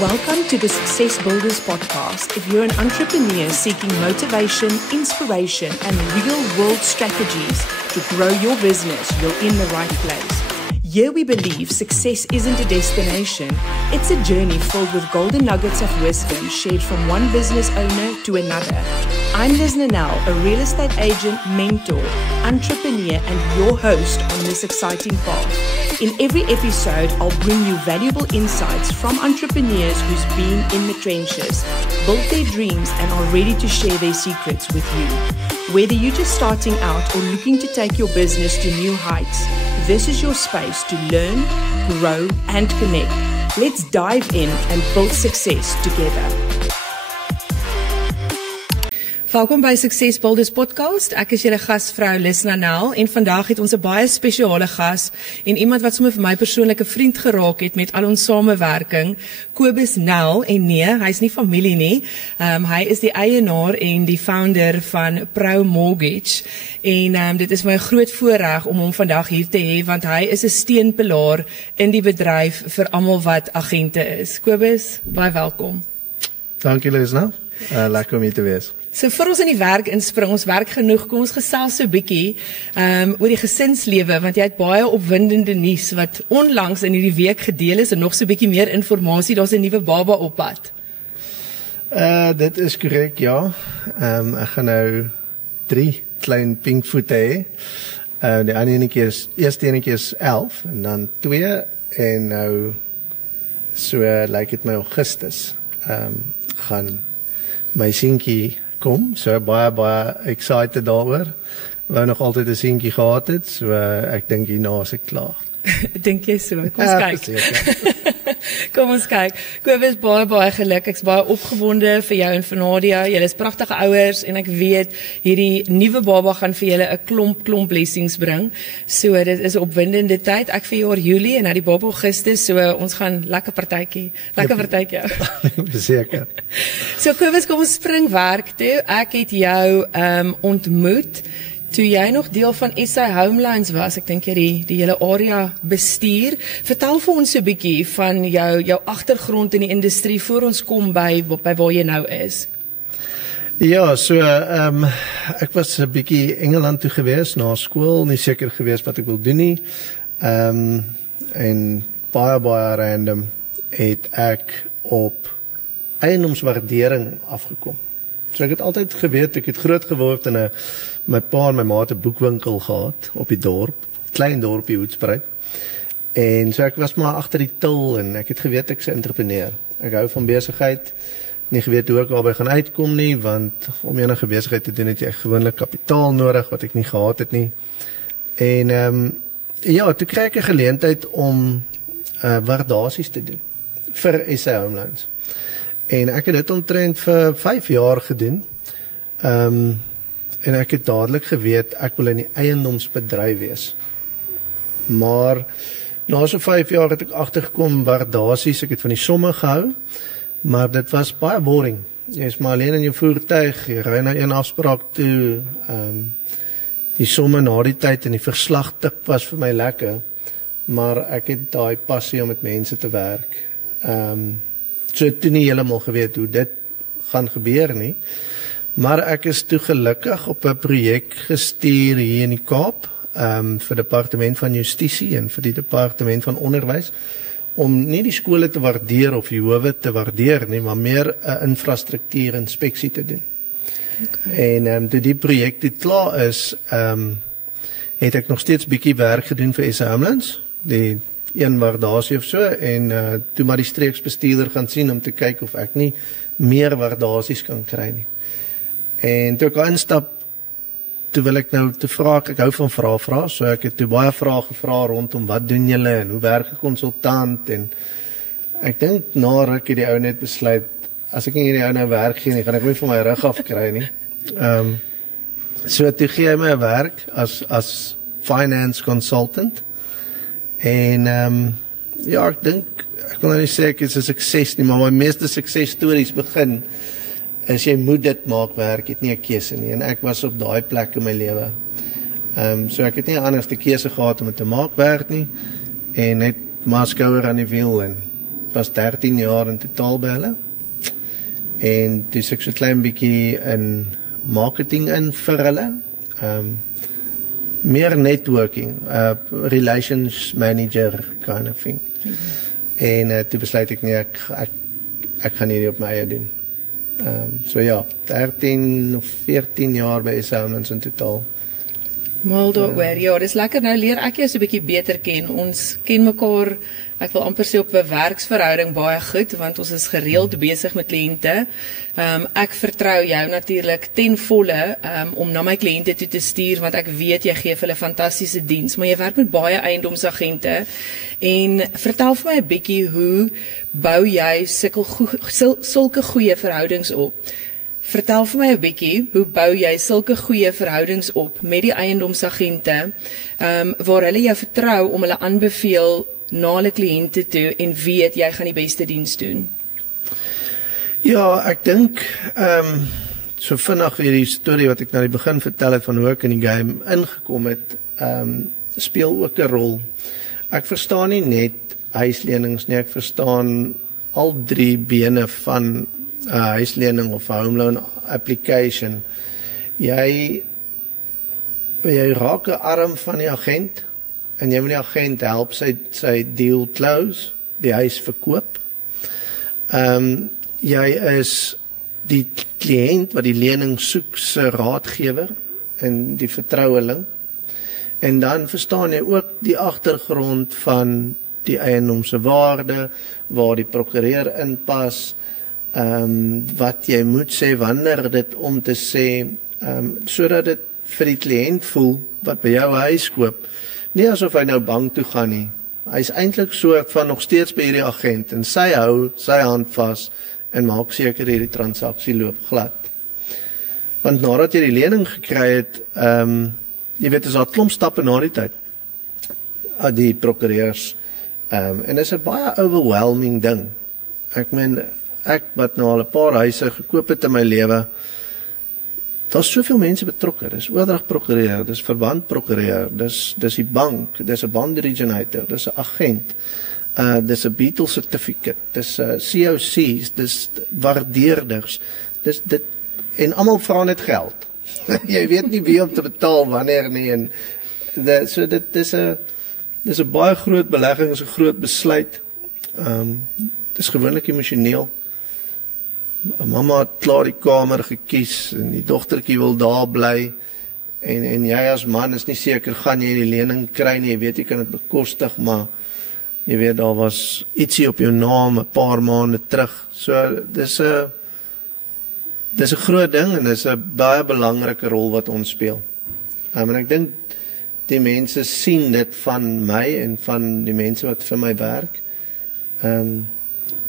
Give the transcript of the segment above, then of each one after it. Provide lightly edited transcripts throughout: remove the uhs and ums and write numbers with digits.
Welcome to the Success Builders podcast. If you're an entrepreneur seeking motivation, inspiration, and real-world strategies to grow your business, you're in the right place. Here we believe success isn't a destination, it's a journey filled with golden nuggets of wisdom shared from one business owner to another. I'm Liz Nanel, a real estate agent, mentor, entrepreneur, and your host on this exciting path. In every episode, I'll bring you valuable insights from entrepreneurs who's been in the trenches, built their dreams, and are ready to share their secrets with you. Whether you're just starting out or looking to take your business to new heights, this is your space to learn, grow, and connect. Let's dive in and build success together. Welkom by Success Builders podcast. Ek is julle gasvrou Liz Nanel en vandag het ons 'n baie spesiale gas en iemand wat sommer vir my persoonlike vriend geraak het met al ons samewerking, Kobus Nel. En nee, hy's nie familie nie. Hy is die eienaar en die founder van Pro Mortgage en dit is my groot voorreg om hom vandag hier te hê want hy is 'n steunpilaar in die bedryf vir almal wat agente is. Kobus, baie welkom. Dankie Liz, lekker om hier te wees. So vir ons in die werk inspring, ons werk genoeg, kom ons gesels so 'n bietjie oor die gesinslewe, want jy het baie opwindende nuus wat onlangs in hierdie week gedeel is en nog so 'n bietjie meer inligting, daar's 'n nuwe baba op pad. Dit is korrek, ja. Ek gaan nou 3 klein pinkvoete hê. Die eerste enetjie is 11 en dan 2 en nou so lyk dit my Augustus gaan my seentjie kom, so baie excited daaroor. Wou nog altyd 'n seentjie gehad het, so ek dink hierna is ek klaar. Dink jy so? Kom ons kyk. Kom ons kyk. Kobus, baie geluk. Ek's baie opgewonde vir jou en vir Nadia. Julle is pragtige ouers en ek weet hierdie nuwe baba gaan vir julle 'n klomp blessings bring. So dit is 'n opwindende tyd. Ek verjaar Julie en nou die baba Augustus, so ons gaan lekker partytjie. Seker. So Kobus, kom ons spring werk toe. Ek het jou ontmoet toe jy nog deel van SA Homelines was. Ek dink jy die hele area bestuur. Vertel vir ons 'n bietjie van jou agtergrond in die industrie voor ons kom by waar jy nou is. Ja, so ek was 'n bietjie Engeland toe gewees na skool, nie seker gewees wat ek wil doen nie. En baie random het ek op eiendomswaardering afgekom. So ek het altyd geweet, ek het groot geword in my pa en my ma het 'n boekwinkel gehad op die dorp, klein dorpie Hoedspruit. En so ek was maar agter die til en ek het geweet ek's 'n entrepreneur. Ek hou van besigheid, nie geweet hoe ek daarby gaan uitkom nie, want om enige besigheid te doen het jy gewoonlik kapitaal nodig wat ek nie gehad het nie. En ja, toe kry ek 'n geleentheid om waardasies te doen vir SA Homelines. En ek het dit omtrent vir 5 jaar gedoen. En ek het dadelik geweet ek wil in die eiendomsbedryf wees. Maar na so 5 jaar het ek agtergekom waardasies, ek het van die somme gehou, maar dit was baie boring. Jy is maar alleen in jou voertuig, jy ry na een afspraak toe, die somme na die tyd en die verslag tik was vir my lekker, maar ek het daai passie om met mense te werk. So het toe nie heeltemal geweet hoe dit gaan gebeur nie. Maar ek is toe gelukkig op 'n projek gestuur hier in die Kaap, vir Departement van Justisie en vir die Departement van Onderwys, om nie die skole te waardeer of die howe te waardeer nie, maar meer 'n infrastruktuurinspeksie te doen. Okay. En toe die projek dit klaar is, het ek nog steeds bietjie werk gedoen vir SA Homelines, die een waardasie of so, en toe maar die streeksbestuurder gaan sien om te kyk of ek nie meer waardasies kan kry nie. En toe ek instap, toe wil ek nou te vra, ek hou van vrae, so ek het toe baie vrae gevra rondom wat doen julle en hoe werk 'n konsultant, en ek dink na ruk het die ou net besluit, as ek nie hierdie ou nou werk gee nie, gaan ek nie van my rug af kry nie. So toe gee hy my 'n werk as finance consultant, en ja, ek dink, ek wil nou nie sê ek is 'n sukses nie, maar my meeste suksesstories begin is jy moet dit maak werk, het nie 'n keuse nie, en ek was op daai plek in my lewe. So ek het nie anders die keuse gehad om dit te maak werk nie, en net maar skouer aan die wiel, en was 13 jaar in totaal by hulle. En toe is ek so klein bietjie in marketing in vir hulle. Meer networking, relations manager kind of thing. En toe besluit ek nie, ek gaan hierdie op my eie doen. So ja, 13 of 14 jaar by SA Homans in totaal. Mal daaroor, ja, dis lekker, nou leer ek jou so 'n bietjie beter ken. Ons ken mekaar, ek wil amper sê op 'n werksverhouding baie goed, want ons is gereeld besig met kliënte. Ek vertrou jou natuurlik ten volle om na my kliënte toe te stuur, want ek weet jy gee vir hulle fantastiese diens, maar jy werk met baie eiendomsagente. En vertel vir my 'n bietjie, hoe bou jy sulke goeie verhoudings op? Vertel vir my 'n bietjie, hoe bou jy sulke goeie verhoudings op met die eiendomsagente, waar hulle jou vertrou om hulle aanbeveel na hulle kliënte toe en weet jy gaan die beste diens doen? Ja, ek dink so vinnig hierdie storie wat ek na die begin vertel het van hoe ek in die game ingekom het, speel ook 'n rol. Ek verstaan nie net huislenings nie, ek verstaan al 3 bene van huislening of home loan application. Jy raak 'n arm van die agent en jy moet die agent help sy deal close, die huis verkoop. Jy is die kliënt wat die lening soek se raadgewer en die vertroueling. En dan verstaan jy ook die agtergrond van die eiendom se waarde, waar die prokureur inpas, wat jy moet sê, wanneer dit om te sê, sodat dit vir die kliënt voel wat by jou huis koop, nie asof hy nou bank toe gaan nie. Hy is eintlik soort van nog steeds by hierdie agent en sy hou sy hand vas en maak seker hierdie transaksie loop glad. Want nadat jy die lening gekry het, jy weet, is daar 'n klomp stappe na die tyd. Die prokureurs, en is 'n baie overwhelming ding. Ek meen, ek wat nou al 'n paar huise gekoop het in my lewe, daar's soveel mense betrokke. Dis oordragprokureur, dis verbandprokureur, dis die bank, dis 'n bond originator, dis 'n agent, dis 'n Beetle certificate, dis COC's, dis waardeerders, dis dit, en almal vra net geld. Jy weet nie wie om te betaal wanneer nie, en so dit is 'n baie groot belegging, is 'n groot besluit. Dis gewoonlik emosioneel. Mamma het klaar die kamer gekies en die dogtertjie wil daar bly, en jy as man is nie seker gaan jy die lening kry nie, jy weet jy kan dit bekostig, maar jy weet daar was ietsie op jou naam 'n paar maande terug. So dis 'n groot ding en dis 'n baie belangrike rol wat ons speel. En ek dink die mense sien dit van my en van die mense wat vir my werk.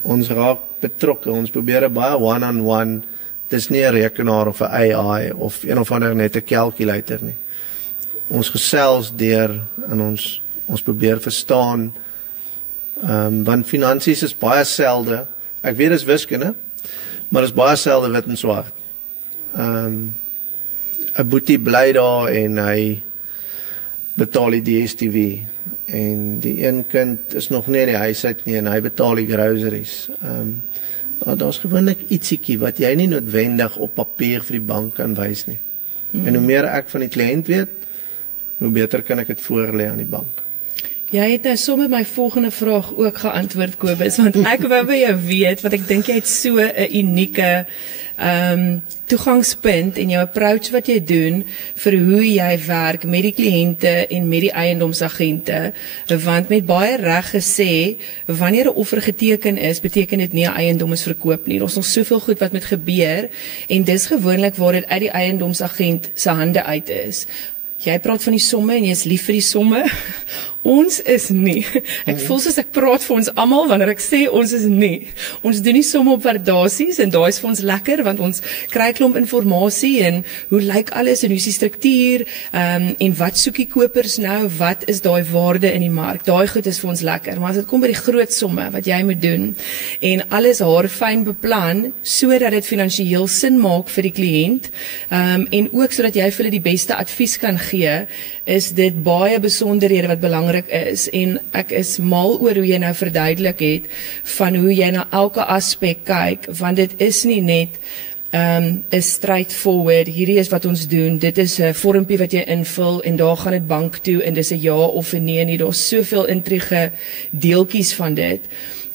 Ons raak betrokke, ons probeer baie one-on-one, dis nie 'n rekenaar of 'n AI of een of ander net 'n calculator nie. Ons gesels deur en ons probeer verstaan, want finansies is baie selde, ek weet dis wiskunde, maar is baie selde wit en swart. 'n Boetie bly daar en hy betaal die DStv, en die een kind is nog nie die huis uit nie en hy betaal die groceries. Daar's gewoonlik ietsiekie wat jy nie noodwendig op papier vir die bank kan wys nie. En hoe meer ek van die kliënt weet, hoe beter kan ek dit voorlê aan die bank. Jy het nou sommer my volgende vraag ook geantwoord, Kobus, want ek wou by jou weet, want ek dink jy het so 'n unieke toegangspunt en jou approach wat jy doen vir hoe jy werk met die kliënte en met die eiendomsagente, want met baie reg gesê, wanneer 'n offer geteken is, beteken dit nie 'n eiendom is verkoop nie. Ons nog soveel goed wat moet gebeur, en dis gewoonlik waar dit uit die eiendomsagent se hande uit is. Jy praat van die somme en jy is lief vir die somme. Ons is nie. Ek voel soos ek praat vir ons almal wanneer ek sê ons is nie. Ons doen nie somme op waardasies en daai is vir ons lekker want ons kry 'n klomp inligting en hoe lyk alles en hoe is die struktuur, en wat soek die kopers nou, wat is daai waarde in die mark. Daai goed is vir ons lekker, maar as dit kom by die groot somme wat jy moet doen en alles haarfyn beplan sodat dit finansiëel sin maak vir die kliënt, en ook sodat jy vir hulle die beste advies kan gee, is dit baie besonderhede wat belangrik belangrik is, en ek is mal oor hoe jy nou verduidelik het, van hoe jy na elke aspek kyk, want dit is nie net is straightforward, hierdie is wat ons doen, dit is 'n vormpie wat jy invul, en daar gaan dit bank toe, en dis 'n ja of 'n nee, daar's soveel intrige deeltjies van dit.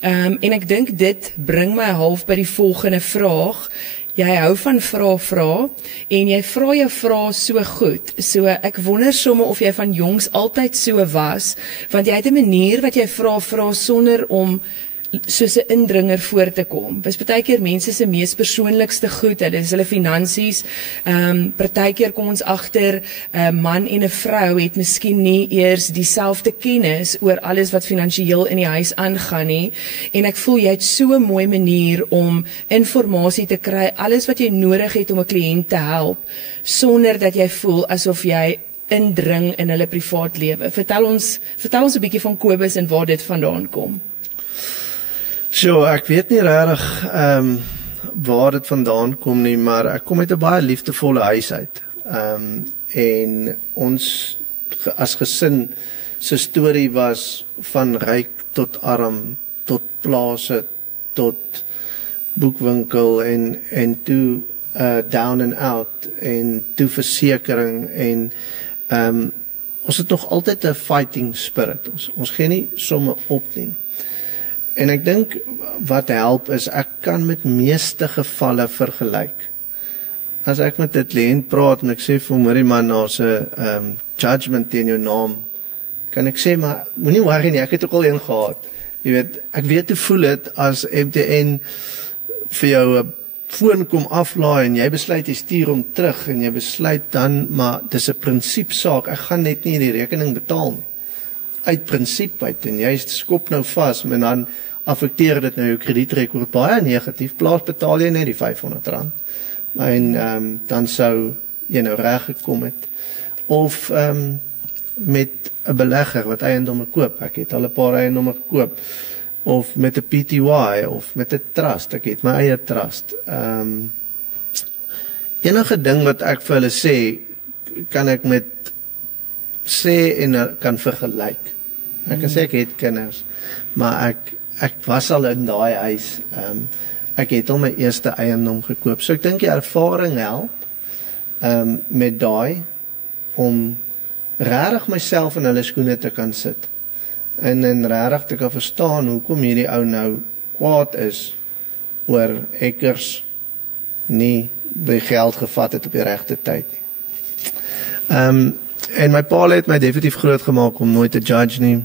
En ek dink dit bring my half by die volgende vraag. Jy hou van vra, en jy vra jou vrae so goed, so ek wonder somme of jy van jongs altyd so was, want jy het 'n manier wat jy vra sonder om soos 'n indringer voor te kom. Dis partykeer mense se mees persoonlikste goed, dit is hulle finansies. Partykeer kom ons agter 'n man en 'n vrou het miskien nie eers dieselfde kennis oor alles wat finansiëel in die huis aangaan nie. En ek voel jy het so 'n mooi manier om inligting te kry, alles wat jy nodig het om 'n kliënt te help, sonder dat jy voel asof jy indring in hulle privaat lewe. Vertel ons 'n bietjie van Kobus en waar dit vandaan kom. So, ek weet nie regtig waar dit vandaan kom nie, maar ek kom uit 'n baie liefdevolle huis uit. En ons as gesin se storie was van ryk tot arm, tot plase, tot boekwinkel en toe down and out en toe versekering en ons het nog altyd 'n fighting spirit. Ons gee nie somme op nie. En ek dink wat help is ek kan met meeste gevalle vergelyk. As ek met 'n kliënt praat en ek sê vir hom, man, daar's 'n judgment teen jou naam, kan ek sê, maar moenie worry nie, ek het ook al een gehad. Jy weet, ek weet hoe voel dit as MTN vir jou 'n foon kom aflaai en jy besluit jy stuur hom terug en jy besluit dan, maar dis 'n prinsipsaak, ek gaan net nie die rekening betaal nie. Uit prinsip uit, en jy skop nou vas, en dan affekteer dit nou jou kredietrekord baie negatief, plaas betaal jy net die R500. En dan sou jy nou reg gekom het. Of met 'n belegger wat eiendomme koop, ek het al 'n paar eiendomme gekoop, of met 'n PTY, of met 'n trust, ek het my eie trust. Enige ding wat ek vir hulle sê, kan ek met sê en kan vergelyk. Ek kan sê ek het kinders, maar ek was al in daai huis. Ek het al my eerste eiendom gekoop. So ek dink die ervaring help met daai om regtig myself in hulle skoene te kan sit. En regtig te kan verstaan hoekom hierdie ou nou kwaad is oor ekkers nie die geld gevat het op die regte tyd nie. En my pa het my definitief groot gemaak om nooit te judge nie.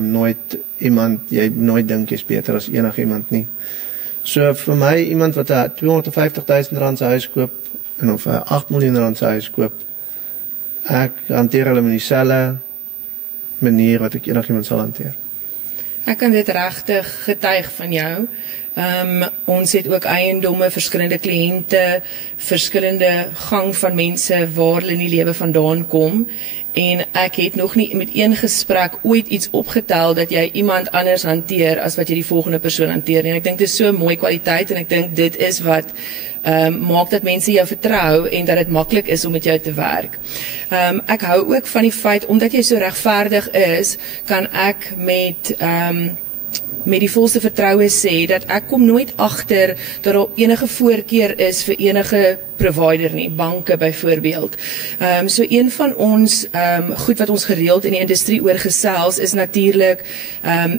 Nooit iemand, jy nooit dink jy's beter as enigiemand nie. So vir my, iemand wat 'n R250,000 se huis koop, en of 'n R8 miljoen se huis koop, ek hanteer hulle met dieselfde manier wat ek enigiemand sal hanteer. Ek kan dit regtig getuig van jou. Ons het ook eiendomme, verskillende kliënte, verskillende gang van mense waar hulle in die lewe vandaan kom. En ek het nog nie met een gesprek ooit iets opgetel dat jy iemand anders hanteer as wat jy die volgende persoon hanteer. En ek dink dit is so 'n mooi kwaliteit, en ek dink dit is wat maak dat mense jou vertrou en dat dit maklik is om met jou te werk. Ek hou ook van die feit, omdat jy so regverdig is, kan ek met die volste vertroue sê dat ek kom nooit agter dat daar enige voorkeur is vir enige provider nie, banke byvoorbeeld. So een van ons goed wat ons gereeld in die industrie oor gesels is natuurlik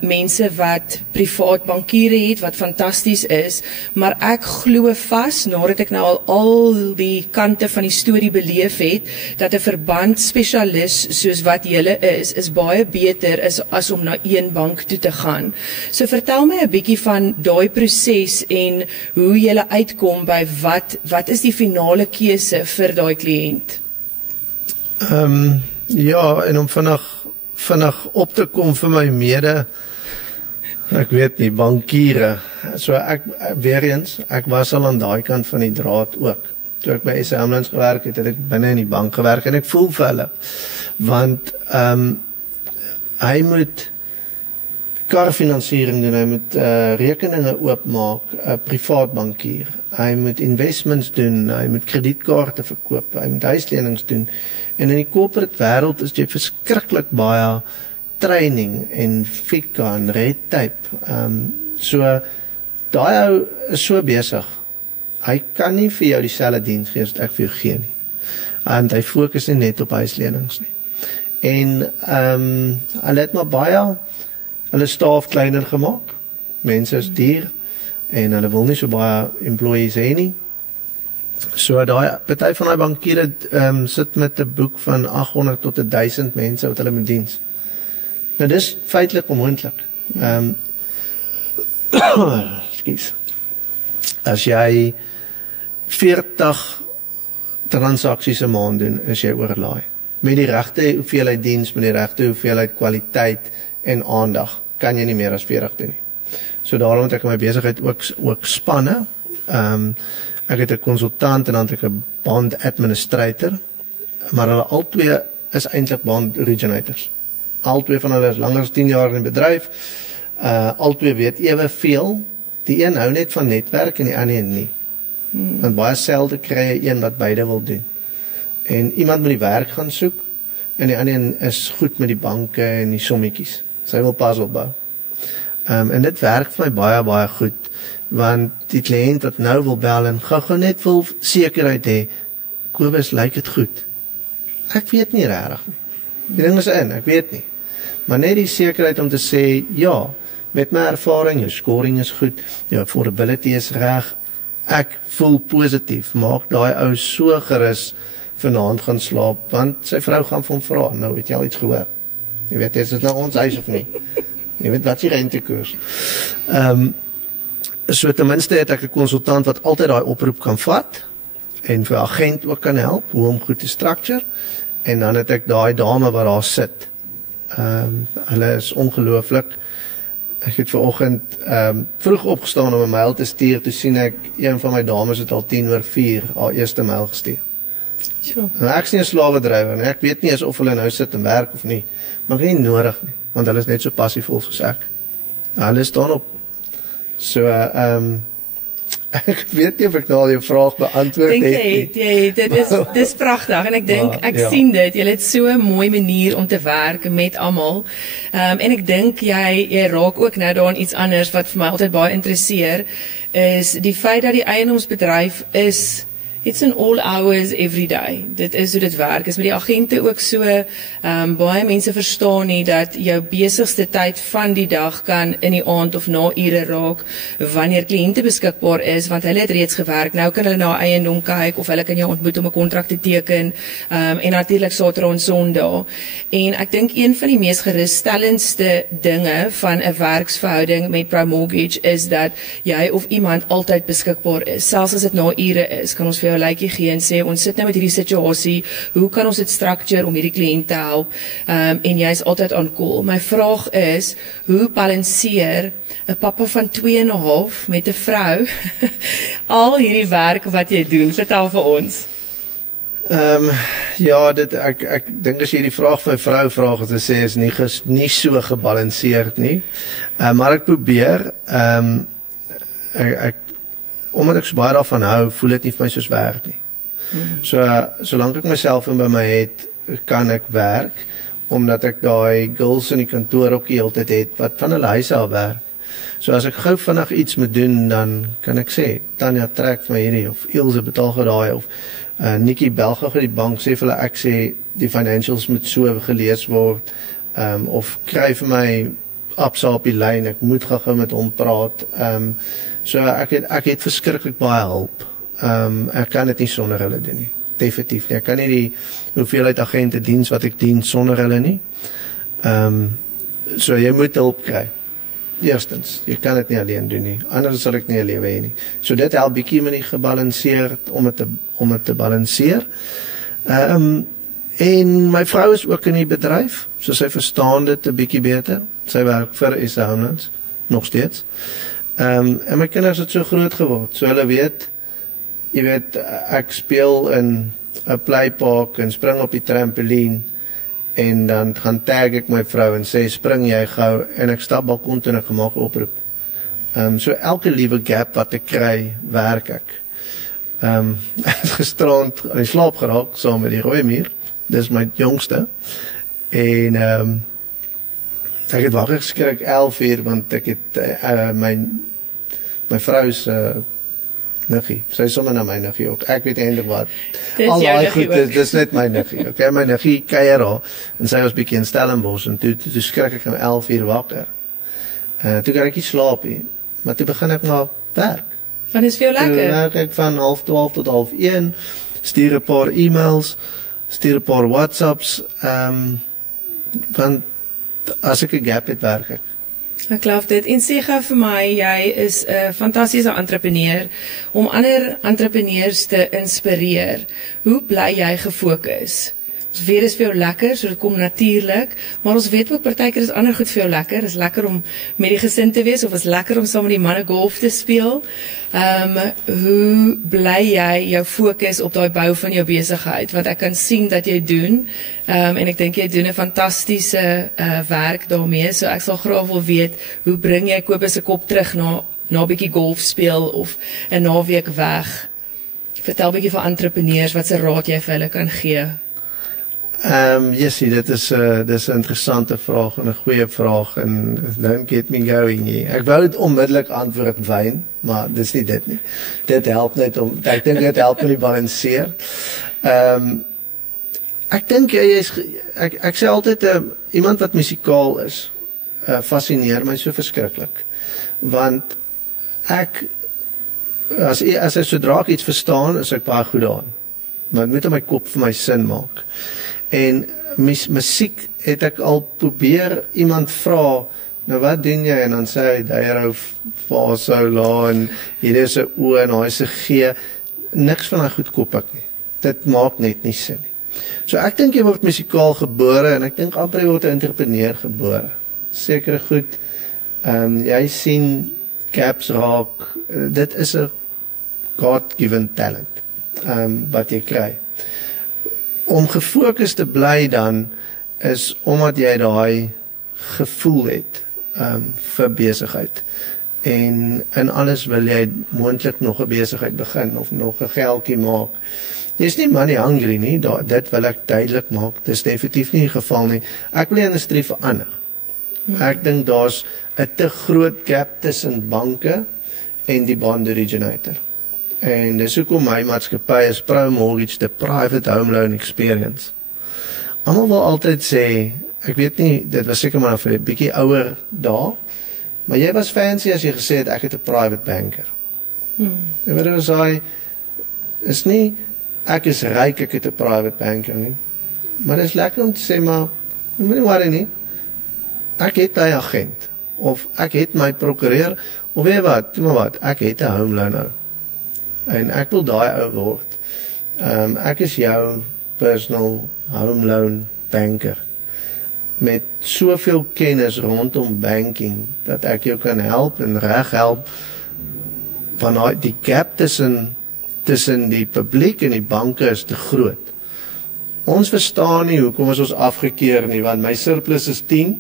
mense wat privaat bankiere het, wat fantasties is, maar ek glo vas, nadat ek nou al die kante van die storie beleef het, dat 'n verbandspesialis soos wat julle is baie beter as om na een bank toe te gaan. So vertel my 'n bietjie van daai proses en hoe julle uitkom by wat is die finale keuse vir daai kliënt? Ja, en om vinnig op te kom vir my mede, ek weet nie, bankiere. So ek was al aan daai kant van die draad ook. Toe ek by SA Ambulance gewerk het ek binne in die bank gewerk, en ek voel vir hulle, want hy moet karfinansiering doen, hy moet rekeninge oopmaak, 'n privaat bankier. Hy moet investments doen, hy moet kredietkaarte verkoop, hy moet huislenings doen. En in die corporate wêreld is jy verskriklik baie training en fika en red tape. So daai ou is so besig. Hy kan nie vir jou dieselfde diens gee as ek vir jou gee nie. En hy fokus nie net op huislenings nie. En hulle het maar baie hulle staf kleiner gemaak. Mense is duur en hulle wil nie so baie employees hê nie. So party van daai bankiere sit met 'n boek van 800 tot 1000 mense wat hulle moet diens. Nou dis feitelik onmoontlik. Skus. As jy 40 transaksies 'n maand doen, is jy oorlaai. Met die regte hoeveelheid diens, met die regte hoeveelheid kwaliteit en aandag, kan jy nie meer as 40 doen nie. So daarom het ek my besigheid ook spanne. Ek het 'n konsultant en dan het ek 'n bond administrator, maar hulle albei is eintlik bond originators. Albei van hulle is langer as 10 jaar in die bedryf. Albei weet eweveel. Die een hou net van netwerk en die ander een nie. Want baie selde kry jy een wat beide wil doen. En iemand moet die werk gaan soek en die ander een is goed met die banke en die sommetjies. Sy wil puzzle bou. En dit werk vir my baie goed, want die kliënt wat nou wil bel en gou net wil sekerheid hê, Kobus, lyk dit goed? Ek weet nie regtig nie. Die ding is ek weet nie. Maar net die sekerheid om te sê, ja, met my ervaring, jou scoring is goed, jou affordability is reg, ek voel positief, maak daai ou so gerus vanaand gaan slaap, want sy vrou gaan vir hom vra, nou het jy al iets gehoor? Jy weet, is dit nou ons huis of nie? Jy weet, wat is die rentekoers? So ten minste het ek 'n konsultant wat altyd daai oproep kan vat, en vir agent ook kan help, hoe om goed te structure, en dan het ek daai dame wat daar sit. Hulle is ongelooflik. Ek het vanoggend vroeg opgestaan om 'n mail te stuur, toe sien ek, een van my dames het al 4:10 haar eerste mail gestuur. Sure. Nou ek is nie 'n slawedrywer nie, ek weet nie eens of hulle nou sit en werk of nie, maar ek het nie nodig nie, want hulle is net so passievol soos ek. Hulle staan op. So, ek weet nie of ek nou al jou vraag beantwoord het nie. Dit is pragtig en ek dink, ek sien dit, jy het so 'n mooi manier om te werk met almal. En ek dink jy raak ook nou daarin iets anders wat vir my altyd baie interesseer, is die feit dat die eiendomsbedryf is, it's in all hours every day. Dit is hoe dit werk. Is met die agente ook so, baie mense verstaan nie dat jou besigste tyd van die dag kan in die aand of na ure raak wanneer kliënte beskikbaar is, want hulle het reeds gewerk. Nou kan hulle na eiendom kyk of hulle kan jou ontmoet om 'n kontrak te teken, en natuurlik Saterdag en Sondag. En ek dink een van die mees gerusstellendste dinge van 'n werksverhouding met ProMortgage is dat jy of iemand altyd beskikbaar is. Selfs as dit na ure is, kan ons vir jou 'n lykie gee en sê, ons sit nou met hierdie situasie, hoe kan ons dit structure om hierdie kliënt te help, en jy is altyd on call. My vraag is, hoe balanseer 'n pappa van 2,5 met 'n vrou al hierdie werk wat jy doen? Vertel vir ons. Ja, ek dink as jy die vraag vir my vrou vraag, as sy sê is nie so gebalanseerd nie. Maar ek probeer, omdat ek so baie daarvan hou, voel dit nie vir my soos werk nie. Solank ek myself in by my het, kan ek werk, omdat ek daai girls in die kantoor ook die hele tyd het, wat van hulle huis af werk. So as ek gou vinnig iets moet doen, dan kan ek sê, Tanya trek vir my hierdie, of Ilse betaal gedaai, of Nikki bel gou die bank, sê vir hulle, ek sê, die financials moet so gelees word, of kry vir my Absa op die lyn, ek moet gou met hom praat. So ek het verskriklik baie hulp. Ek kan dit nie sonder hulle doen nie. Definitief nie. Ek kan nie die hoeveelheid agente diens wat ek dien sonder hulle nie. So jy moet hulp kry. Eerstens, jy kan dit nie alleen doen nie. Anders sal ek nie 'n lewe hê nie. So dit help bietjie met die gebalanseerd om dit te balanseer. En my vrou is ook in die bedryf, so sy verstaan dit 'n bietjie beter. Sy werk vir SA Homelands, nog steeds. En my kinders het so groot geword, so hulle weet, jy weet, ek speel in 'n playpark en spring op die trampolien, en dan gaan tag ek my vrou en sê, spring jy gou, en ek stap balkon toe en ek maak 'n oproep. So elke liewe gap wat ek kry, werk ek. Ek het gisterand aan die slaap geraak, saam met die rooi muur, dis my jongste, en Ek het wakker geskrik 11 uur want ek het my vrou se niggie. Sy is sommer na my niggie ook. Ek weet eintlik wat. Al daai goed, dis net my niggie. Okay, my niggie kuier daar en sy was bietjie in Stellenbosch en toe skrik ek om 11 uur wakker. Toe kan ek nie slaap nie. Maar toe begin ek maar werk. Want is vir jou lekker? Toe werk ek van 12:30 tot 12:30, stuur 'n paar e-mails, stuur 'n paar WhatsApps, want as ek 'n gap het, werk ek. Ek glo dit. En sê gou vir my, jy is 'n fantastiese entrepreneur om ander entrepreneurs te inspireer. Hoe bly jy gefokus? Ons weet dit is vir jou lekker, so dit kom natuurlik, maar ons weet ook partykeer is ander goed vir jou lekker. Dit is lekker om met die gesin te wees of is lekker om saam met die manne golf te speel. Hoe bly jy jou fokus op daai bou van jou besigheid? Want ek kan sien dat jy doen en ek dink jy doen 'n fantastiese werk daarmee. So ek sal graag wil weet, hoe bring jy Kobus se kop terug na 'n bietjie golf speel of 'n naweek weg? Vertel 'n bietjie vir entrepreneurs wat se raad jy vir hulle kan gee. Jessie, dit is 'n interessante vraag en 'n goeie vraag en don't get me going nie. Ek wou dit onmiddellik antwoord wyn, maar dis nie dit nie. Dit help net om, ek dink dit help om te balanseer. Ek dink ek sê altyd iemand wat musikaal is, fascineer my so verskriklik. Want as ek sodra ek iets verstaan, is ek baie goed daarin. Maar dit moet in my kop vir my sin maak. En musiek het ek al probeer iemand vra, nou wat doen jy? En dan sê hy, Dairo, fa, so, la, en hier is 'n O en daar is 'n G. Niks van daai goed koop ek nie. Dit maak net nie sin nie. So ek dink jy word musikaal gebore en ek dink amper jy word 'n entrepreneur gebore. Sekere goed, jy sien gaps raak, dit is 'n God-given talent, wat jy kry. Om gefokus te bly dan is omdat jy daai gevoel het vir besigheid. En in alles wil jy moontlik nog 'n besigheid begin of nog 'n geldjie maak. Jy's nie money hungry nie, dit wil ek duidelik maak. Dis definitief nie die geval nie. Ek wil die industrie verander. Ek dink daar's 'n te groot gap tussen banke en die bond originator. En dis hoekom my maatskappy is Pro Mortgage, the private home loan experience. Almal wil altyd sê, ek weet nie, dit was seker maar vir 'n bietjie ouer daar, maar jy was fancy as jy gesê het ek het 'n private banker. En wat is hy? Is nie ek is ryk, ek het 'n private banker nie. Maar dit is lekker om te sê, maar moenie worry nie. Ek het 'n agent of ek het my prokureur of weet wat, doen maar wat, ek het 'n home loan nou. En ek wil daai ou word. Ek is jou personal home loan banker met soveel kennis rondom banking dat ek jou kan help en reg help van die gap tussen die publiek en die banke is te groot. Ons verstaan nie hoekom is ons afgekeer nie, want my surplus is 10,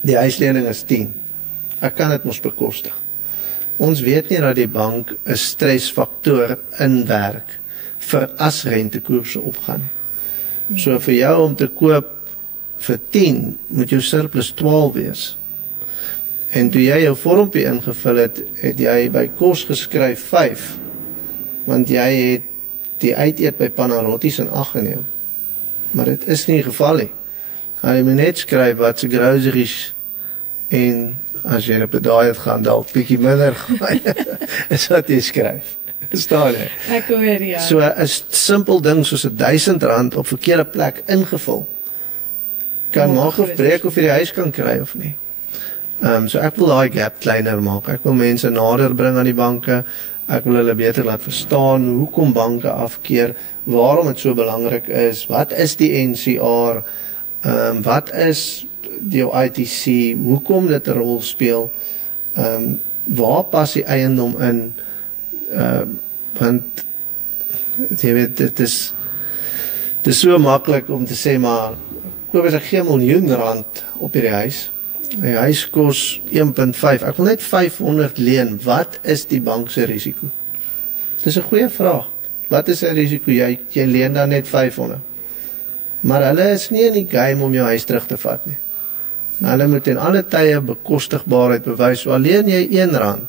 die huislening is 10. Ek kan dit mos bekostig. Ons weet nie dat die bank 'n stresfaktor inwerk vir as rentekoerse opgaan. So vir jou om te koop vir 10, moet jou surplus 12 wees. En toe jy jou vormpie ingevul het, het jy by kos geskryf 5, want jy het die uiteet by Panarottis in ag geneem. Maar dit is nie die geval nie. Jy moet net skryf wat se groceries en as jy op die diet gaan, dalk bietjie minder gaan, is wat jy skryf. Verstaan jy? Ek hoor, ja. So 'n simpel ding soos R1000 op verkeerde plek ingevul, kan maak of breek of jy die huis kan kry of nie. So ek wil daai gap kleiner maak. Ek wil mense nader bring aan die banke. Ek wil hulle beter laat verstaan hoekom banke afkeer, waarom dit so belangrik is, wat is die NCR, wat is jou ITC, hoekom dit 'n rol speel, waar pas die eiendom in, want jy weet, dit is so maklik om te sê, maar koop as ek gee R1 miljoen op hierdie huis, die huis kos 1.5, ek wil net 500 leen, wat is die bank se risiko? Dis 'n goeie vraag, wat is 'n risiko, jy leen dan net 500, maar hulle is nie in die game om jou huis terug te vat nie. Hulle moet in alle tye bekostigbaarheid bewys. So alleen jy R1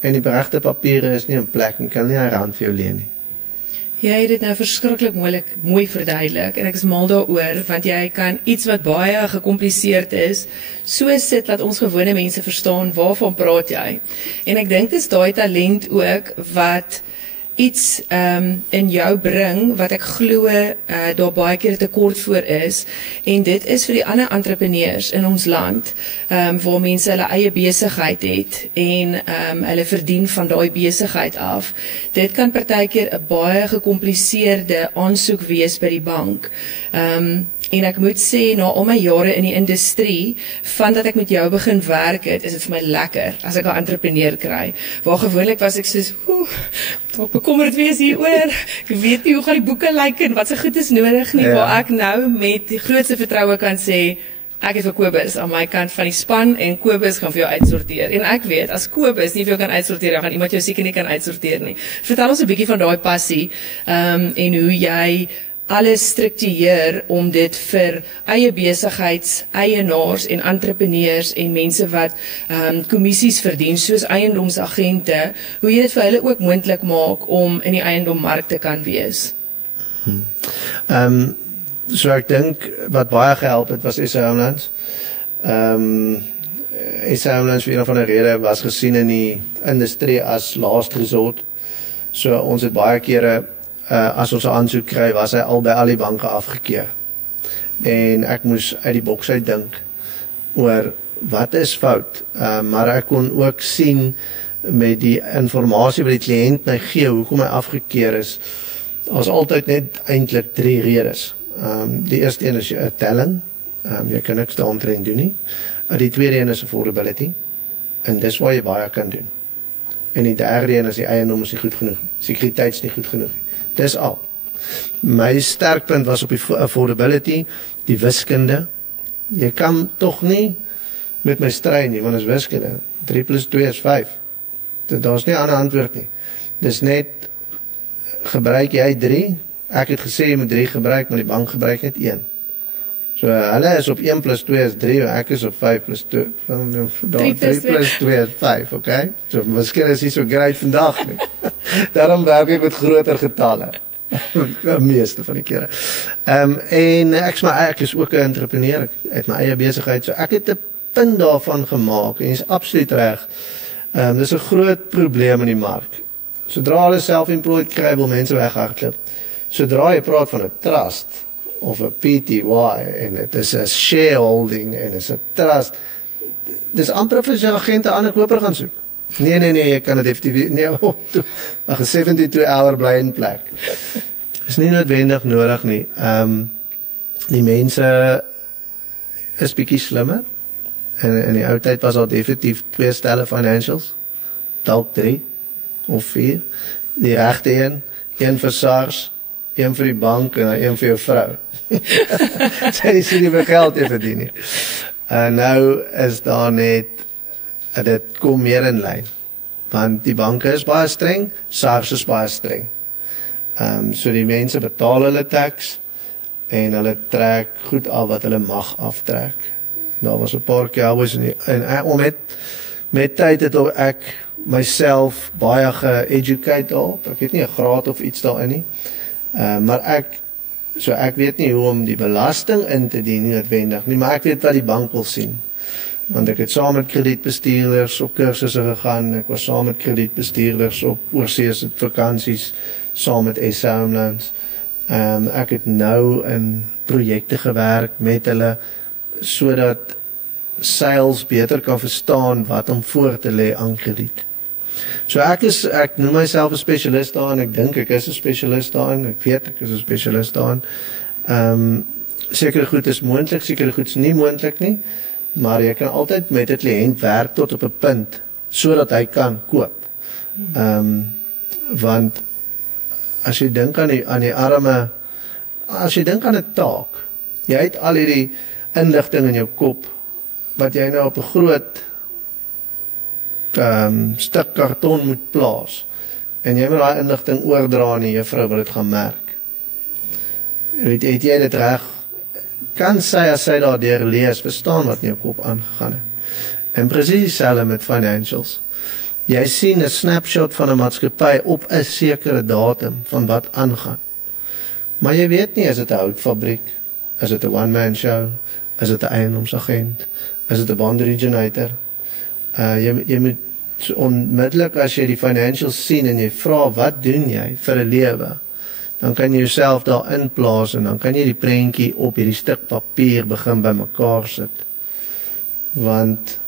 en die beregte papiere is nie in plek nie, kan nie R1 vir jou leen nie. Jy het dit nou verskriklik mooi verduidelik en ek is mal daaroor want jy kan iets wat baie gekompliseerd is so sit dat ons gewone mense verstaan waarvan praat jy. En ek dink dis daai talent ook wat iets in jou bring wat ek glo daar baie keer tekort voor is en dit is vir die ander entrepreneurs in ons land waar mense hulle eie besigheid het en hulle verdien van daai besigheid af. Dit kan partykeer 'n baie gekompliseerde aansoek wees by die bank. En ek moet sê, na al my jare in die industrie, van dat ek met jou begin werk het, is dit vir my lekker, as ek 'n entrepreneur kry. Waar gewoonlik was ek soos, ek bekommerd wees hieroor, ek weet nie hoe gaan die boeke lyk en wat se goed is nodig nie, waar ek nou met die grootste vertroue kan sê, ek het vir Kobus aan my kant van die span en Kobus gaan vir jou uitsorteer. En ek weet, as Kobus nie vir jou kan uitsorteer, dan gaan iemand jou seker nie kan uitsorteer nie. Vertel ons 'n bietjie van daai passie en hoe jy alles struktureer om dit vir eie besigheidseienaars en entrepreneurs en mense wat kommissies verdien soos eiendomsagente, hoe jy dit vir hulle ook moontlik maak om in die eiendommark te kan wees. So ek dink wat baie gehelp het was SA Homelands. SA Homelands vir een van die rede was gesien in die industrie as last resort. So ons het baie kere as ons 'n aansoek kry, was hy al by al die banke afgekeur. En ek moes uit die boks uit dink oor wat is fout. Maar ek kon ook sien met die inligting wat die kliënt my gee, hoekom hy afgekeur is. Daar's altyd net eintlik 3 redes. Die eerste een is jou telling. Jy kan niks daaroor doen nie. Die tweede een is affordability. En dis waar jy baie kan doen. En die derde een is die eiendom is nie goed genoeg. Sekuriteit is nie goed genoeg. Dis al. My sterkpunt was op die affordability, die wiskunde. Jy kan tog nie met my stry nie, want is wiskunde. 3 + 2 is 5. Daar's nie 'n ander antwoord nie. Dis net, gebruik jy 3? Ek het gesê jy moet 3 gebruik, maar die bank gebruik net 1. So hulle is op 1 + 2 is 3, ek is op 5 + 2. 3 + 2 is 5, okay? So wiskunde is nie so great vandag nie. Daarom werk ek met groter getalle. Meeste van die kere. En ek is ook 'n entrepreneur. Ek het my eie besigheid. So ek het 'n punt daarvan gemaak en is absoluut reg. Dis 'n groot probleem in die mark. Sodra hulle self-employed kry, wil mense weghardloop. Sodra jy praat van 'n trust of 'n PTY en dit is 'n shareholding en dit is 'n trust, dis amper vir sy agente 'n ander koper gaan soek. Nee, jy kan dit effektief nie op 'n 72-hour bly in plek. Is nie noodwendig nodig nie. Die mense is bietjie slimmer. En in die ou tyd was daar definitief 2 stelle financials. Dalk 3 of 4. Die regte een vir SARS, een vir die bank en een vir jou vrou. Sy sê nie vir geld te verdien nie. En nou is daar net dit kom meer in lyn. Want die banke is baie streng, SARS is baie streng. So die mense betaal hulle tax en hulle trek goed af wat hulle mag aftrek. Daar was 'n paar cowboys en met tyd het ek myself baie ge-educate op. Ek het nie 'n graad of iets daarin nie. Maar ek weet nie hoe om die belasting in te dien noodwendig nie, maar ek weet wat die bank wil sien. Want ek het saam met kredietbestuurders op kursusse gegaan, ek was saam met kredietbestuurders op oorseese vakansies, saam met SA Homelands. Ek het nou in projekte gewerk met hulle, sodat sales beter kan verstaan wat om voor te lê aan krediet. So ek noem myself 'n spesialist daarin, ek dink ek is 'n spesialist daarin, ek weet ek is 'n spesialist daarin. Sekere goed is moontlik, sekere goed is nie moontlik nie, maar jy kan altyd met 'n kliënt werk tot op 'n punt, sodat hy kan koop. Want as jy dink aan die arme, as jy dink aan 'n taak, jy het al hierdie inligting in jou kop, wat jy nou op 'n groot stuk karton moet plaas, en jy moet daai inligting oordra aan die juffrou wat dit gaan merk. Het jy dit reg kan sy as sy daardeur lees, verstaan wat in jou kop aangegaan het. En presies dieselfde met financials. Jy sien 'n snapshot van 'n maatskappy op 'n sekere datum van wat aangaan. Maar jy weet nie, is dit 'n houtfabriek, is dit 'n one-man show, is dit 'n eiendomsagent, is dit 'n bond originator? Jy moet onmiddellik as jy die financials sien en jy vra wat doen jy vir 'n lewe, dan kan jy jouself daar inplaas en dan kan jy die prentjie op hierdie stuk papier begin bymekaar sit. Want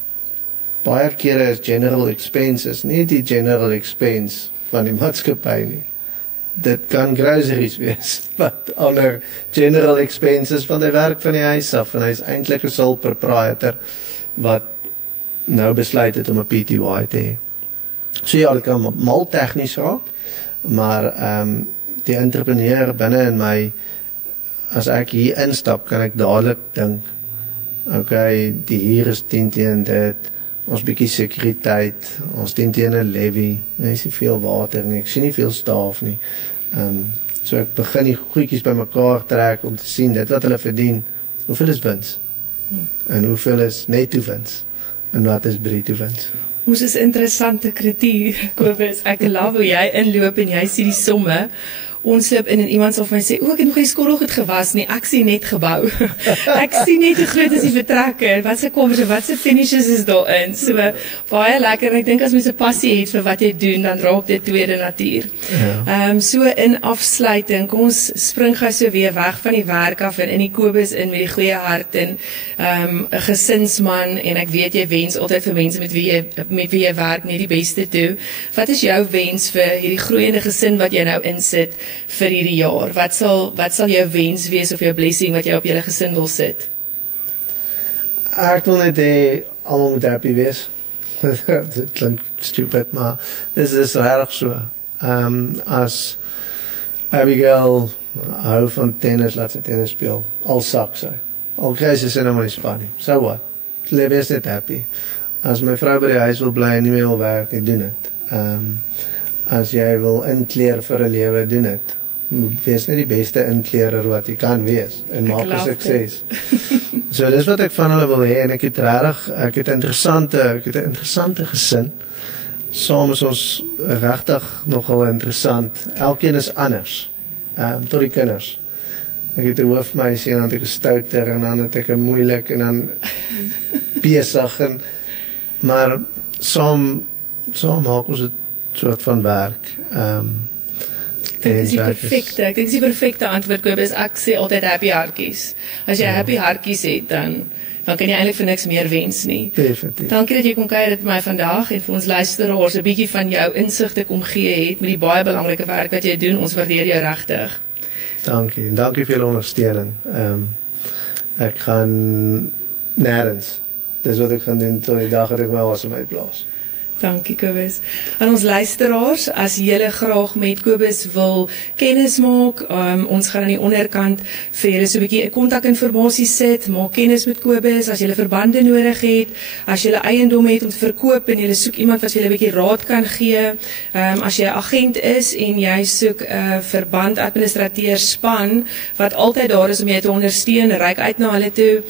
baie kere is general expenses nie die general expense van die maatskappy nie. Dit kan groceries wees, wat onder general expenses van die werk van die huis af, en hy is eintlik 'n sole proprietor wat nou besluit het om 'n PTY te hê. So ja, dit kan mal tegnies raak, maar die entrepreneur binne in my, as ek hier instap, kan ek dadelik dink, okay, die hier is 10 teen dit, ons bietjie sekuriteit, ons 10 teen 'n levy, nie is nie veel water nie, ek sien nie veel staf nie. So ek begin die goedjies bymekaar trek om te sien dit wat hulle verdien, hoeveel is wins? En hoeveel is netto wins? En wat is bruto wins? Ons is interessante kritiek, Kobus. Ek love hoe jy inloop en jy sien die somme. Ons loop in en iemand sal vir my sê, ek het nog nie skorrelgoed gewas nie, ek sien net gebou. Ek sien net hoe groot is die vertrekke, wat se kommers en wat se finishes is daarin. So baie lekker, en ek dink as mens 'n passie het vir wat jy doen, dan raak dit tweede natuur. Ja. So in afsluiting, kom ons spring gou so weer weg van die werk af en in die Kobus in met die goeie hart en 'n gesinsman, en ek weet jy wens altyd vir mense met wie jy werk net die beste toe. Wat is jou wens vir hierdie groeiende gesin wat jy nou insit vir hierdie jaar? Wat sal jou wens wees of jou blessing wat jy op julle gesin wil sit? Ek wil net hê almal moet happy wees. Dit klink stupid, maar dis is regtig so. As Abigail hou van tennis, laat sy tennis speel. Al sak sy. Al kry sy sin om in span nie. So what? Lewe is net happy. As my vrou by die huis wil bly en nie meer wil werk, ek doen dit. As jy wil inkleer vir 'n lewe, doen dit. Wees net die beste inkleerder wat jy kan wees en maak 'n sukses. So dis wat ek van hulle wil hê, en ek het 'n interessante gesin. Saam is ons regtig nogal interessant. Elkeen is anders. Tot die kinders. Ek het 'n hoofmeisie en dan het ek 'n stouter en dan het ek 'n moeilik en dan besig maar saam maak ons 'n soort van werk. Dit is die perfekte antwoord, Kobus. Ek sê altyd happy hartjies. As jy happy hartjies het, dan kan jy eintlik vir niks meer wens nie. Definitief. Dankie dat jy kom kuier met my vandag en vir ons luisteraars 'n bietjie van jou insigte kom gee het met die baie belangrike werk wat jy doen. Ons waardeer jou regtig. Dankie. En dankie vir julle ondersteuning. Ek gaan nêrens. Dis wat ek gaan doen tot die dag dat ek my asem uitblaas. Dankie, Kobus. Aan ons luisteraars, as julle graag met Kobus wil kennis maak, ons gaan aan die onderkant vir julle so 'n bietjie kontakinformasie sit, maak kennis met Kobus, as julle verbande nodig het, as julle eiendom het om te verkoop en julle soek iemand wat julle 'n bietjie raad kan gee, as jy 'n agent is en jy soek 'n verbandadministrateur span, wat altyd daar is om jou te ondersteun, reik uit na hulle toe,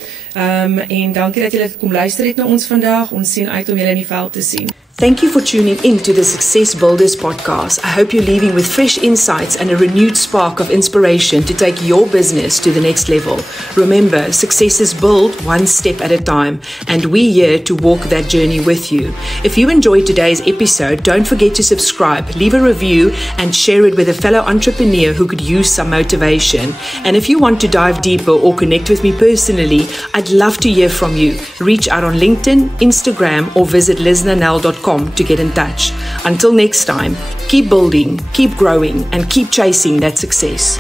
en dankie dat julle kom luister het na ons vandag, ons sien uit om julle in die veld te sien. Thank you for tuning in to the Success Builders podcast. I hope you're leaving with fresh insights and a renewed spark of inspiration to take your business to the next level. Remember, success is built one step at a time, and we're here to walk that journey with you. If you enjoyed today's episode, don't forget to subscribe, leave a review, and share it with a fellow entrepreneur who could use some motivation. And if you want to dive deeper or connect with me personally, I'd love to hear from you. Reach out on LinkedIn, Instagram, or visit liznanel.com to get in touch. Until next time, keep building, keep growing, and keep chasing that success.